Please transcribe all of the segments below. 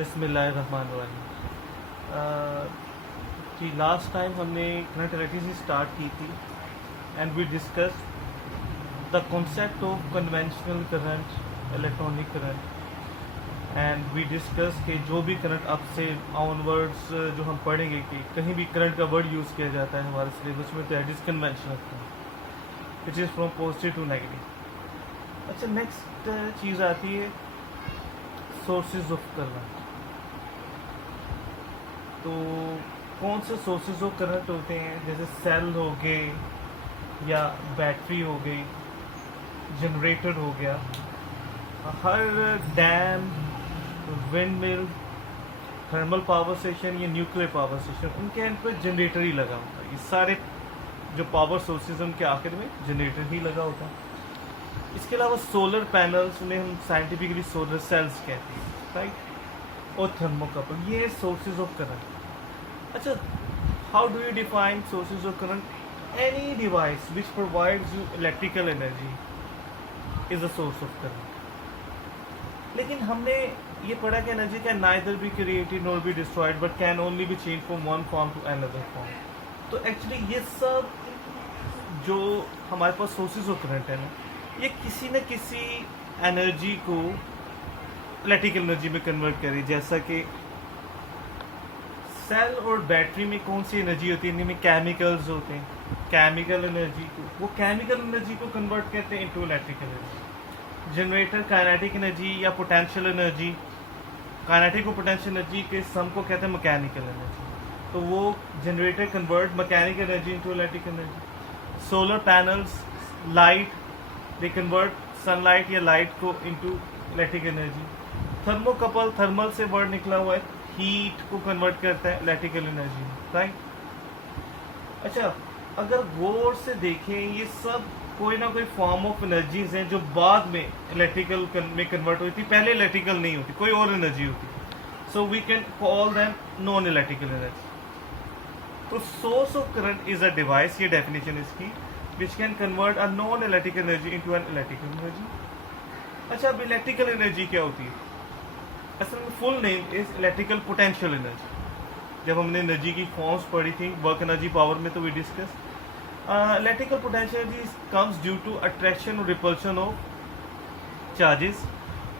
बिस्मिल्लाहिर्रहमानिर्रहीम। जी last time हमने करंट इलेक्ट्रिसिटी स्टार्ट की थी and we discuss the concept of conventional current, electronic current and we discuss कि जो भी करंट अब से ऑनवर्ड्स जो हम पढ़ेंगे कि कहीं भी करंट का वर्ड यूज़ किया जाता है हमारे सिलेबस में, तो that is conventional current which is from positive to negative. अच्छा, नेक्स्ट चीज़ आती है सोर्सेज ऑफ करंट। तो कौन से सोर्सेज ऑफ करंट होते हैं, जैसे सेल हो गए या बैटरी हो गई, जनरेटर हो गया। हर dam, wind mill, thermal power station या न्यूक्लियर पावर स्टेशन, उनके एंड पर जनरेटर ही लगा होता है। ये सारे जो पावर सोर्सेज उनके आखिर में जनरेटर ही लगा होता है। इसके अलावा सोलर पैनल्स, उन्हें हम साइंटिफिकली सोलर सेल्स कहते हैं, राइट, और थर्मोकपल, ये सोर्सेज ऑफ करंट। अच्छा, how do you define sources of current? Any device which provides you electrical energy is a source of current. लेकिन हमने ये पढ़ा कि energy can neither be created nor be destroyed but can only be change from one form to another form. तो actually ये सब जो हमारे पास सोर्सेज ऑफ करंट है ना, ये किसी न किसी एनर्जी को इलेक्ट्रिकल एनर्जी में कन्वर्ट करें। जैसा कि सेल और बैटरी में कौन सी एनर्जी होती है, इनमें केमिकल्स होते हैं, केमिकल एनर्जी को, वो केमिकल एनर्जी को कन्वर्ट करते हैं into electrical energy. Generator kinetic energy या पोटेंशियल एनर्जी, काइनेटिक और पोटेंशियल एनर्जी के सम को कहते हैं मैकेनिकल एनर्जी। तो वो generator convert mechanical energy into electrical energy. Solar panels, light, they convert sunlight या लाइट को into electric energy. Thermocouple, thermal से वर्ड निकला हुआ है, हीट को कन्वर्ट करता है इलेक्ट्रिकल एनर्जी, राइट। अच्छा, अगर गौर से देखें, ये सब कोई ना कोई फॉर्म ऑफ एनर्जीज हैं जो बाद में इलेक्ट्रिकल में कन्वर्ट हुई थी, पहले इलेक्ट्रिकल नहीं होती, कोई और एनर्जी होती। So we can call them non electrical energy. तो source of current is a device, ये डेफिनेशन इसकी, which can convert a non electrical energy into an electrical energy. अच्छा, अब इलेक्ट्रिकल एनर्जी क्या होती है? असल में full name is electrical potential energy. जब हमने एनर्जी की फॉर्म्स पढ़ी थी वर्क एनर्जी पावर में, तो we discuss electrical potential energy comes due to attraction और रिपल्शन ऑफ चार्जेस।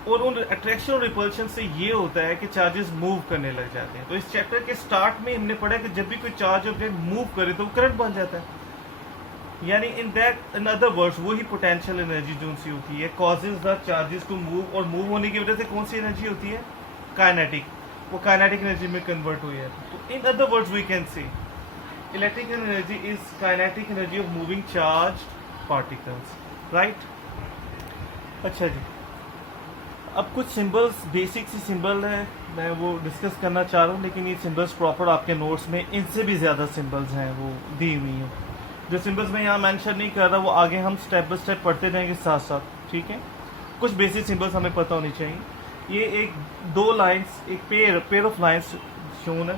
और उन अट्रैक्शन और रिपल्शन से ये होता है कि चार्जेस मूव करने लग जाते हैं। तो इस चैप्टर के स्टार्ट में हमने पढ़ा कि जब भी कोई चार्ज ऑब्जेक्ट मूव करे तो वो करंट बन जाता है। यानी इन अदर वर्ड्स वही पोटेंशियल एनर्जी जो सी होती है causes the charges to move, और मूव होने की वजह से कौन सी एनर्जी होती है? काइनेटिक, वो काइनेटिक एनर्जी में कन्वर्ट हुई है। तो in other words we can say electrical energy is kinetic energy of moving charge particles, right. अच्छा जी, अब कुछ सिंबल्स, बेसिक सी सिंबल है, मैं वो डिस्कस करना चाह रहा हूँ, लेकिन ये सिंबल्स प्रॉपर आपके नोट्स में इनसे भी ज़्यादा सिंबल्स हैं वो दी हुई हैं। जो सिंबल्स मैं यहाँ मेंशन नहीं कर रहा, वो आगे हम स्टेप बाय स्टेप पढ़ते रहेंगे साथ साथ, ठीक है। कुछ बेसिक सिंबल्स हमें पता होनी चाहिए। ये एक दो लाइंस, एक पेयर ऑफ लाइंस शोन है,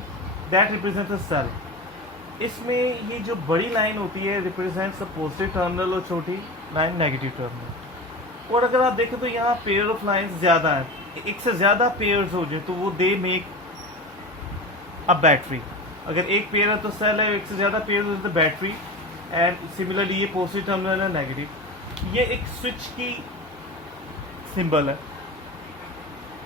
दैट रिप्रेजेंट अ सेल। इसमें ये जो बड़ी लाइन होती है रिप्रेजेंट्स अ पॉजिटिव टर्मिनल और छोटी लाइन नेगेटिव टर्मिनल। और अगर आप देखें तो यहाँ पेयर ऑफ लाइंस ज़्यादा है, एक से ज़्यादा पेयर्स हो जाए तो वो दे मेक अ बैटरी। अगर एक पेयर है तो सेल है, एक से ज़्यादा पेयर हो तो बैटरी। एंड सिमिलरली ये पॉजिटिव टर्मिनल है, नेगेटिव। ये एक स्विच की सिंबल है।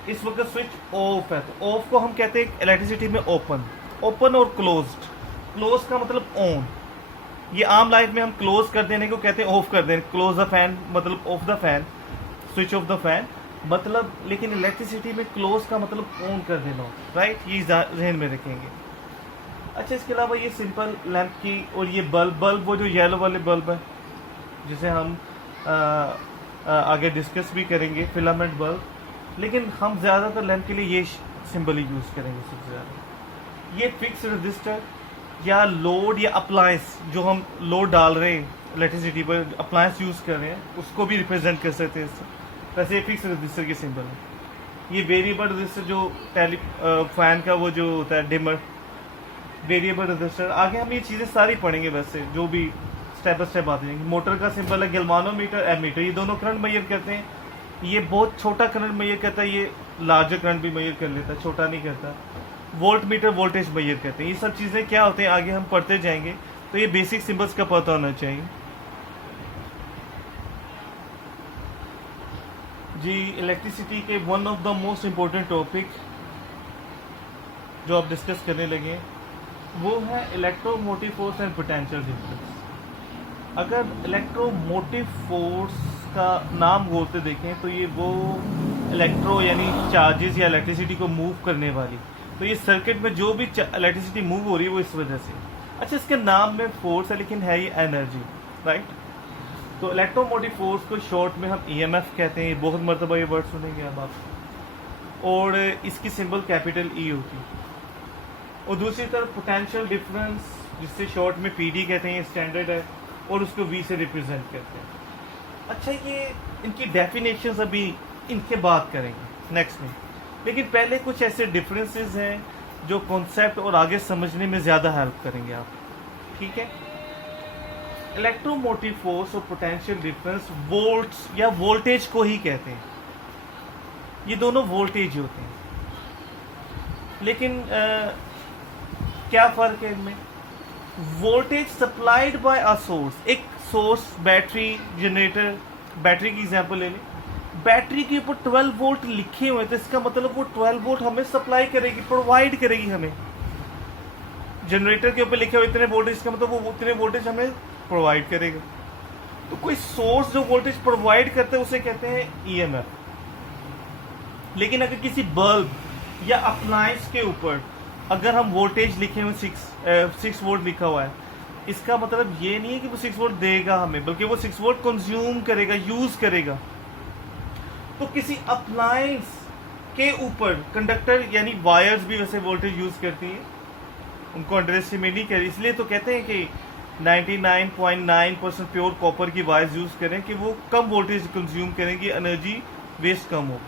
इस वक्त स्विच ऑफ है, तो ऑफ को हम कहते हैं इलेक्ट्रिसिटी में ओपन, ओपन और क्लोज्ड। क्लोज का मतलब ऑन, ये आम लाइफ में हम क्लोज कर देने को कहते हैं ऑफ कर देने, क्लोज द फैन मतलब of the fan, switch off the fan मतलब। लेकिन इलेक्ट्रिसिटी में क्लोज का मतलब ऑन कर देना, राइट, ये जहन में रखेंगे। अच्छा, इसके अलावा ये सिंपल लैंप की, और ये बल्ब वो जो येलो वाले बल्ब है जिसे हम आगे डिस्कस भी करेंगे, फिलामेंट बल्ब। लेकिन हम ज़्यादातर लैंप के लिए ये सिंबल ही यूज़ करेंगे सबसे ज़्यादा। ये फिक्स रजिस्टर या लोड या अप्लायंस, जो हम लोड डाल रहे हैं इलेक्ट्रिसिटी पर, अप्लायंस यूज़ कर रहे हैं, उसको भी रिप्रेजेंट कर सकते हैं इससे। वैसे ये फिक्स रजिस्टर के सिंबल है। ये वेरिएबल रजिस्टर जो फैन का वो जो होता है डिमर, वेरिएबल रजिस्टर। आगे हम ये चीज़ें सारी पढ़ेंगे, वैसे जो भी स्टेप बाय स्टेप आते हैं। मोटर का सिंबल है गैल्वानोमीटर, एमीटर, ये दोनों करंट मेजर करते हैं। ये बहुत छोटा करंट मेजर करता है, ये लार्जर करंट भी मेजर कर लेता है, छोटा नहीं करता। वोल्ट मीटर वोल्टेज मेजर करते हैं। ये सब चीज़ें क्या होते हैं आगे हम पढ़ते जाएंगे, तो ये बेसिक सिंबल्स का पता होना चाहिए। जी, इलेक्ट्रिसिटी के one of the most important topic जो आप डिस्कस करने लगे हैं वो है electromotive force and potential difference. अगर इलेक्ट्रोमोटिव फोर्स का नाम बोलते देखें तो ये वो इलेक्ट्रो यानी चार्जेस या इलेक्ट्रिसिटी को मूव करने वाली, तो ये सर्किट में जो भी इलेक्ट्रिसिटी मूव हो रही है वो इस वजह से। अच्छा, इसके नाम में फोर्स है लेकिन है ये एनर्जी, राइट। तो इलेक्ट्रोमोटिव फोर्स को शॉर्ट में हम ईएमएफ कहते हैं, बहुत मरतबा ये वर्ड सुनेंगे अब आप। और इसकी सिंबल कैपिटल ई होती है। और दूसरी तरफ पोटेंशियल डिफरेंस, जिससे शॉर्ट में पीडी कहते हैं, स्टैंडर्ड है और उसको वी से रिप्रेजेंट करते हैं। अच्छा, ये इनकी डेफिनेशंस अभी इनके बात करेंगे नेक्स्ट में, लेकिन पहले कुछ ऐसे डिफरेंसेस हैं जो कॉन्सेप्ट और आगे समझने में ज़्यादा हेल्प करेंगे आप, ठीक है। इलेक्ट्रोमोटिव फोर्स और पोटेंशियल डिफरेंस वोल्ट्स या वोल्टेज को ही कहते हैं। ये दोनों वोल्टेज होते हैं, लेकिन क्या फ़र्क है इनमें। Voltage supplied by a source, एक सोर्स बैटरी जनरेटर, बैटरी की एग्जांपल ले लें। बैटरी के ऊपर 12 वोल्ट लिखे हुए, तो इसका मतलब वो 12 वोल्ट हमें सप्लाई करेगी, प्रोवाइड करेगी हमें। जनरेटर के ऊपर लिखे हुए इतने वोल्टेज, इसका मतलब वो उतने वोल्टेज हमें प्रोवाइड करेगा। तो कोई सोर्स जो वोल्टेज प्रोवाइड करता है उसे कहते हैं ईएमएफ। लेकिन अगर किसी बल्ब या अप्लायंस के ऊपर अगर हम वोल्टेज लिखे हुए 6 वोल्ट लिखा हुआ है, इसका मतलब ये नहीं है कि वो 6 वोल्ट देगा हमें, बल्कि वो 6 वोल्ट कंज्यूम करेगा, यूज करेगा। तो किसी अप्लायंस के ऊपर कंडक्टर यानी वायर्स भी वैसे वोल्टेज यूज करती हैं, उनको अंडर एस्टिमेट नहीं करें, इसलिए तो कहते हैं कि 99.9% प्योर कॉपर की वायर्स यूज करें कि वो कम वोल्टेज कंज्यूम करेंगी, एनर्जी वेस्ट कम हो।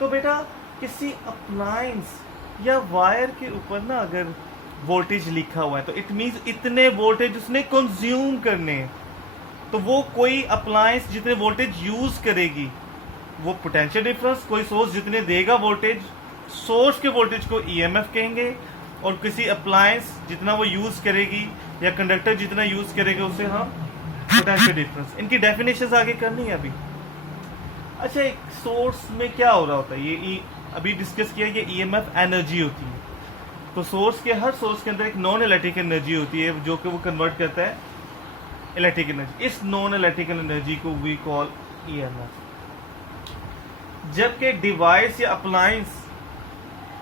तो बेटा किसी अप्लायंस या वायर के ऊपर ना अगर वोल्टेज लिखा हुआ है तो इट मींस इतने वोल्टेज उसने कंज्यूम करने हैं। तो वो कोई अप्लायंस जितने वोल्टेज यूज करेगी वो पोटेंशियल डिफरेंस, कोई सोर्स जितने देगा वोल्टेज, सोर्स के वोल्टेज को ईएमएफ कहेंगे, और किसी अप्लायंस जितना वो यूज करेगी या कंडक्टर जितना यूज करेगा उसे हम पोटेंशियल डिफरेंस। इनकी डेफिनेशन आगे करनी है अभी। अच्छा, एक सोर्स में क्या हो रहा होता है, ये अभी डिस्कस किया कि ईएमएफ एनर्जी होती है। तो सोर्स के हर सोर्स के अंदर एक नॉन इलेक्ट्रिकल एनर्जी होती है जो कि वो कन्वर्ट करता है इलेक्ट्रिकल एनर्जी। इस नॉन इलेक्ट्रिकल एनर्जी को वी कॉल ईएमएफ। जबकि डिवाइस या अप्लायंस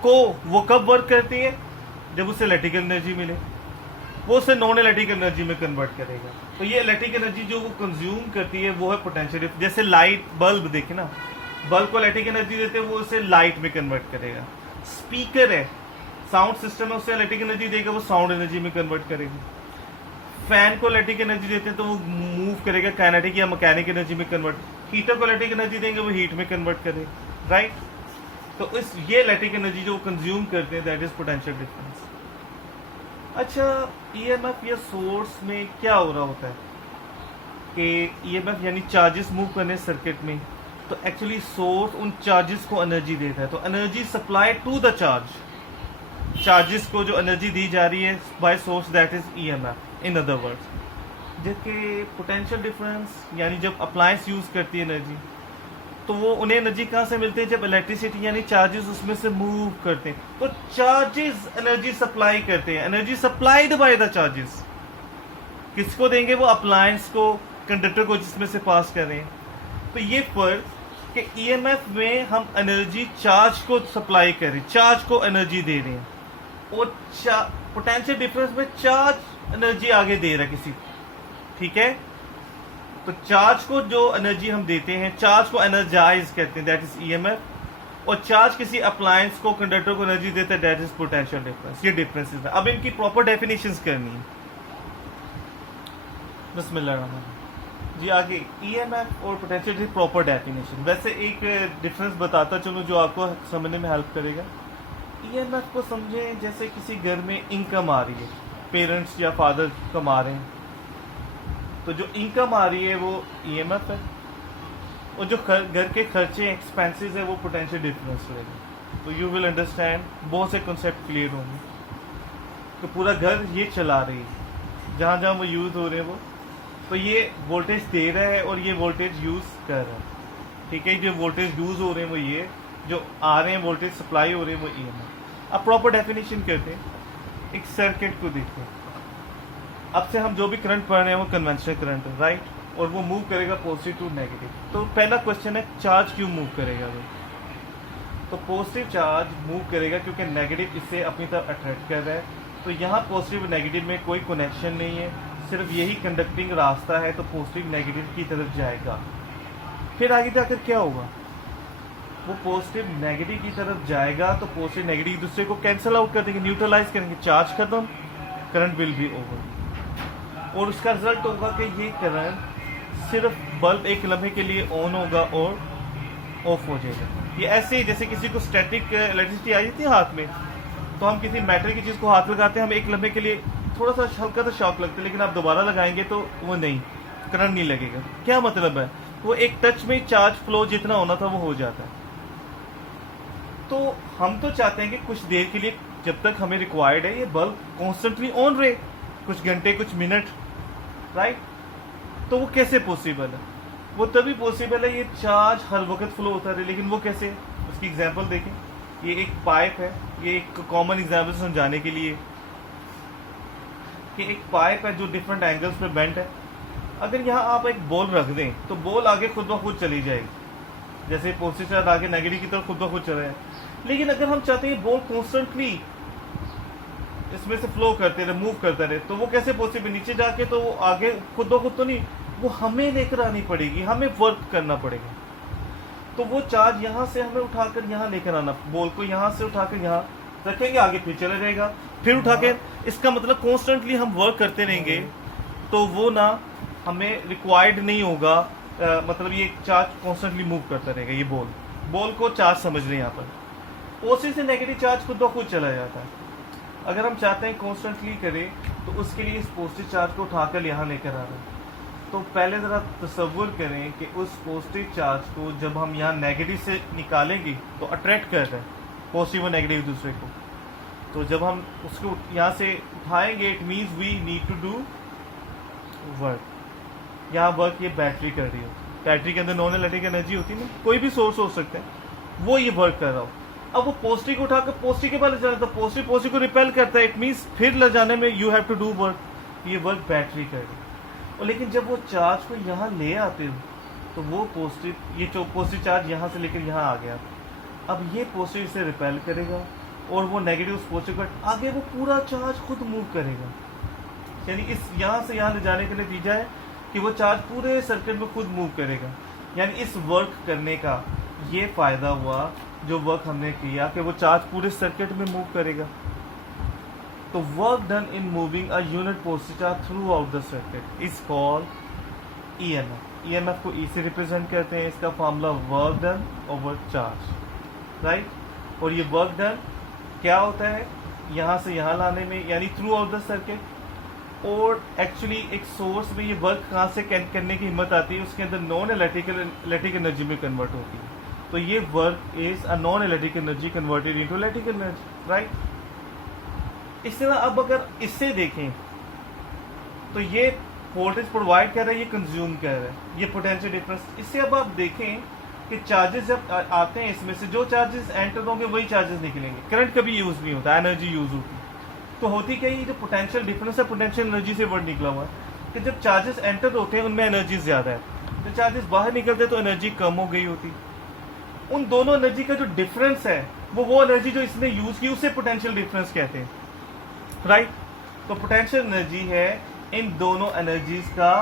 को वो कब वर्क करती है, जब उसे इलेक्ट्रिकल एनर्जी मिले, वो उसे नॉन इलेक्ट्रिकल एनर्जी में कन्वर्ट करेगा। तो ये इलेक्ट्रिकल एनर्जी जो वो कंज्यूम करती है वो है पोटेंशियल। जैसे लाइट बल्ब देखे ना, बल्ब को इलेक्ट्रिकल एनर्जी देते हैं, वो उसे लाइट में कन्वर्ट करेगा। स्पीकर है, साउंड सिस्टम है, उसे इलेक्ट्रिकल एनर्जी देगा, वो साउंड एनर्जी में कन्वर्ट करेगी। फैन को इलेक्ट्रिक एनर्जी देते हैं तो वो मूव करेगा, काइनेटिक या मैकेनिक एनर्जी में कन्वर्ट। हीटर को इलेक्ट्रिक एनर्जी देंगे, वो हीट में कन्वर्ट करेगा, राइट। तो इस ये इलेक्ट्रिक एनर्जी जो कंज्यूम करते हैं दैट इज पोटेंशियल डिफरेंस। अच्छा, ईएमएफ या सोर्स में क्या हो रहा होता है कि ईएमएफ यानी चार्जेस मूव करने सर्किट में, तो एक्चुअली सोर्स उन चार्जेस को एनर्जी देता है। तो energy supply to the charges को जो एनर्जी दी जा रही है by source that is EMF in other words. जबकि पोटेंशियल डिफरेंस यानी जब अप्लायंस यूज करती है एनर्जी, तो वो उन्हें एनर्जी कहाँ से मिलती है, जब इलेक्ट्रिसिटी यानी चार्जेस उसमें से मूव करते हैं। तो चार्जेस एनर्जी सप्लाई करते हैं, energy supplied by the charges. किसको देंगे, वो अप्लायंस को, कंडक्टर को जिसमें से पास कर रहे हैं। तो ये फर्क कि ईएमएफ में हम एनर्जी चार्ज को सप्लाई कर रहे हैं, चार्ज को एनर्जी दे रहे हैं, और पोटेंशियल डिफरेंस में चार्ज एनर्जी आगे दे रहा है किसी, ठीक है। तो चार्ज को जो एनर्जी हम देते हैं, चार्ज को एनर्जाइज कहते हैं, दैट इज ईएमएफ, और चार्ज किसी अप्लायंस को, कंडक्टर को एनर्जी देता है, दैट इज पोटेंशियल डिफरेंस। ये डिफरेंसेस है। अब इनकी प्रॉपर डेफिनेशंस करनी है। बिस्मिल्लाह जी, आगे ईएमएफ और पोटेंशियल की प्रॉपर डेफिनेशन। वैसे एक डिफरेंस बताता चलूँ जो आपको समझने में हेल्प करेगा। ईएमएफ को समझें जैसे किसी घर में इनकम आ रही है, पेरेंट्स या फादर कमा रहे हैं, तो जो इनकम आ रही है वो ईएमएफ है। और जो घर के खर्चे एक्सपेंसेस है वो पोटेंशियल डिफरेंस रहेगा। तो यू विल अंडरस्टैंड, बहुत से कॉन्सेप्ट क्लियर होंगे। तो पूरा घर ये चला रही है, जहाँ जहाँ वो यूज़ हो रहे हैं वो, तो ये वोल्टेज दे रहा है और ये वोल्टेज यूज़ कर रहा है। ठीक है, जो वोल्टेज यूज़ हो रहे हैं वो ये, जो आ रहे हैं वोल्टेज सप्लाई हो रहे हैं वो ये है। अब प्रॉपर डेफिनेशन करते हैं, एक सर्किट को देखते हैं। अब से हम जो भी करंट पढ़ रहे हैं वो कन्वेंशनल करंट है, राइट, और वो मूव करेगा पॉजिटिव टू नेगेटिव। तो पहला क्वेश्चन है चार्ज क्यों मूव करेगा भाई? तो पॉजिटिव चार्ज मूव करेगा क्योंकि नेगेटिव इससे अपनी तरफ अट्रैक्ट कर रहा है। तो यहाँ पॉजिटिव नेगेटिव में कोई कनेक्शन नहीं है, सिर्फ यही कंडक्टिंग रास्ता है, तो पॉजिटिव नेगेटिव की तरफ जाएगा। फिर आगे जाकर क्या होगा? वो पॉजिटिव नेगेटिव की तरफ जाएगा, तो पॉजिटिव नेगेटिव एक दूसरे को कैंसिल आउट कर देंगे, न्यूट्रलाइज करेंगे, चार्ज खत्म, करंट विल बी ओवर। और उसका रिजल्ट होगा कि ये करंट सिर्फ बल्ब एक लम्हे के लिए ऑन होगा और ऑफ हो जाएगा। ये ऐसे ही जैसे किसी को स्टैटिक इलेक्ट्रिसिटी आई थी हाथ में, तो हम किसी मेटल की चीज़ को हाथ लगाते हैं, हम एक लम्हे के लिए थोड़ा सा हल्का सा शॉक लगता है, लेकिन आप दोबारा लगाएंगे तो वो नहीं, करंट नहीं लगेगा। क्या मतलब है? वो एक टच में चार्ज फ्लो जितना होना था वो हो जाता है। तो हम तो चाहते हैं कि कुछ देर के लिए, जब तक हमें रिक्वायर्ड है, ये बल्ब कॉन्स्टेंटली ऑन रहे, कुछ घंटे कुछ मिनट, राइट। तो वो कैसे पॉसिबल है? वो तभी पॉसिबल है ये चार्ज हर वक्त फ्लो होता रहे। लेकिन वो कैसे? उसकी एग्जांपल देखें। ये एक पाइप है, ये एक कॉमन एग्जांपल समझाने के लिए कि एक पाइप है जो डिफरेंट एंगल्स पे बेंट है। अगर यहाँ आप एक बॉल रख दें तो बॉल आगे खुद ब खुद चली जाएगी, जैसे पॉजिटिव चार्ज आगे नेगेटिव की तरफ खुद ब खुद चल रहा है। लेकिन अगर हम चाहते हैं बॉल कॉन्स्टेंटली इसमें से फ्लो करते रहे, मूव करते रहे, तो वो कैसे पॉसिबल? नीचे जाके तो वो आगे खुद ब खुद तो नहीं, वो हमें लेकर आनी पड़ेगी, हमें वर्क करना पड़ेगा। तो वो चार्ज यहाँ से हमें उठाकर यहाँ लेकर आना, बॉल को यहाँ से उठाकर यहाँ रखेंगे, आगे फिर चला जाएगा, फिर उठा के, इसका मतलब कॉन्स्टेंटली हम वर्क करते रहेंगे तो वो ना हमें रिक्वायर्ड नहीं होगा। मतलब ये चार्ज कॉन्स्टेंटली मूव करता रहेगा। ये बॉल को चार्ज समझ रहे हैं यहाँ पर, पॉजिटिव से नेगेटिव चार्ज खुद ब खुद चला जाता है। अगर हम चाहते हैं कॉन्स्टेंटली करें तो उसके लिए इस पॉजिटिव चार्ज को उठाकर यहाँ लेकर आ रहे हैं। तो पहले ज़रा तसव्वुर करें कि उस पॉजिटिव चार्ज को जब हम यहाँ नेगेटिव से निकालेंगे तो अट्रैक्ट कर रहे हैं पॉजिटिव और नेगेटिव एक दूसरे को। तो जब हम उसको यहाँ से उठाएंगे, it means we need to do work. यहाँ वर्क ये बैटरी कर रही होती है, बैटरी के अंदर नॉन इलेक्ट्रिक एनर्जी होती है ना, कोई भी सोर्स हो सकता है, वो ये वर्क कर रहा हो। अब वो पॉजिटिव को उठाकर पॉजिटिव के पास ले जाना, तो पॉजिटिव को रिपेल करता है, इट मीन्स फिर ले जाने में you have to do work. ये वर्क बैटरी कर रही है। और लेकिन जब वो चार्ज को यहाँ ले आते हो तो वो पॉजिटिव, ये जो पॉजिटिव चार्ज यहाँ से लेकर यहाँ आ गया, अब ये पॉजिटिव से रिपेल करेगा और वो नेगेटिव उस पॉजिटिव का आगे वो पूरा चार्ज खुद मूव करेगा। यानी इस यहाँ से यहाँ ले जाने का नतीजा है कि वो चार्ज पूरे सर्किट में खुद मूव करेगा। यानी इस वर्क करने का ये फ़ायदा हुआ, जो वर्क हमने किया, कि वो चार्ज पूरे सर्किट में मूव करेगा। तो work done in moving a unit positive charge through out the circuit is called EMF. EMF को ई से रिप्रेजेंट करते हैं, इसका formula work done over charge, right. और ये वर्क डन क्या होता है? यहाँ से यहाँ लाने में, यानी थ्रू आउट द सर्किट। और एक्चुअली एक सोर्स में ये वर्क कहाँ से करने की हिम्मत आती है? उसके अंदर नॉन इलेक्ट्रिक एनर्जी में कन्वर्ट होती है। तो ये work is a non electric energy converted into electric energy, right. इस तरह अब अगर इससे देखें तो ये वोल्टेज प्रोवाइड कर रहा है, ये कंज्यूम कर रहा है, ये पोटेंशियल डिफरेंस। इससे अब आप देखें कि चार्जेस जब आते हैं, इसमें से जो चार्जेस एंटर होंगे वही चार्जेस निकलेंगे। करंट कभी यूज नहीं होता, एनर्जी यूज होती। तो होती क्या, ये जो पोटेंशियल डिफरेंस है, पोटेंशियल एनर्जी से वर्ड निकला हुआ है कि जब चार्जेस एंटर होते हैं उनमें एनर्जी ज्यादा है, जब चार्जेस बाहर निकलते तो एनर्जी कम हो गई होती। उन दोनों एनर्जी का जो डिफरेंस है वो एनर्जी जो इसने यूज की उसे पोटेंशियल डिफरेंस कहते हैं, राइट। तो पोटेंशियल एनर्जी है इन दोनों एनर्जीज का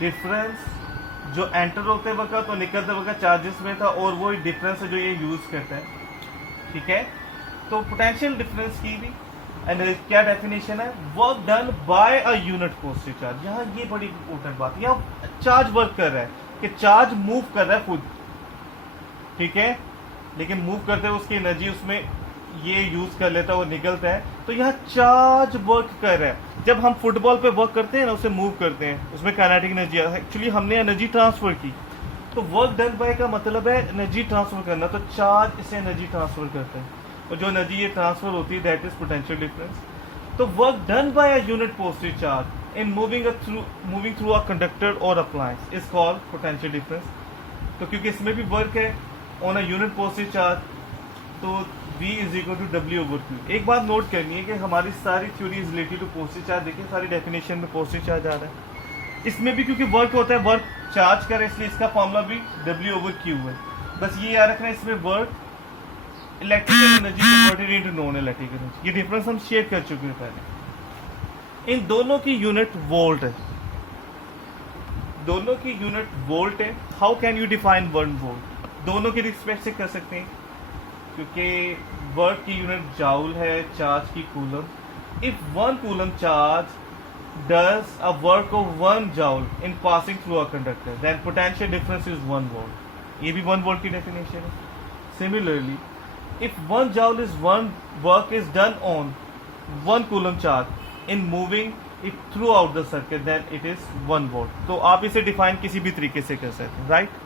डिफरेंस, जो एंटर होते वक्त और निकलते वक्त चार्जेस में था, और वो डिफरेंस है जो ये यूज करता है, ठीक है। तो पोटेंशियल डिफरेंस की भी क्या डेफिनेशन है? Work done by a unit positive charge. यहाँ ये बड़ी इंपॉर्टेंट बात, यहाँ चार्ज वर्क कर रहा है कि चार्ज मूव कर रहा है खुद, ठीक है, लेकिन मूव करते हुए उसकी एनर्जी उसमें ये यूज कर लेता है, वो निकलता है। तो यहाँ चार्ज वर्क कर रहा है। जब हम फुटबॉल पे वर्क करते हैं ना, उसे मूव करते हैं, उसमें काइनेटिक एनर्जी, एक्चुअली हमने एनर्जी ट्रांसफर की। तो वर्क डन बाय का मतलब है एनर्जी ट्रांसफर करना, तो चार्ज इसे एनर्जी ट्रांसफर करता है और जो एनर्जी ये ट्रांसफर होती है दैट इज पोटेंशियल डिफरेंस। तो work done by a unit positive charge in moving through a conductor और appliance is called potential difference. तो क्योंकि इसमें भी वर्क है on a unit positive charge, तो V is equal to W/Q। एक बात नोट करनी है कि हमारी सारी theory is related to positive charge. देखिए सारी डेफिनेशन में पॉजिटिव चार्ज आ रहा है, इसमें भी क्योंकि वर्क होता है, वर्क चार्ज करे, इसलिए इसका फॉर्मूला भी W/Q है। बस ये याद रखना है, इसमें work electrical energy converted into non electrical energy, ये डिफरेंस हम शेयर कर चुके हैं पहले। इन दोनों की यूनिट वोल्ट है, दोनों की यूनिट वोल्ट है। How can you define 1 volt? दोनों के रिस्पेक्ट से कर सकते हैं, क्योंकि वर्क की यूनिट जाउल है, चार्ज की coulomb. If 1 coulomb charge does a work of 1 joule in passing through a conductor, then potential difference is 1 volt। ये भी 1 volt की definition है। Similarly, if 1 joule is 1 work is done on 1 coulomb charge in moving it throughout the circuit, then it is 1 volt। तो आप इसे define किसी भी तरीके से कर सकते हैं, राइट?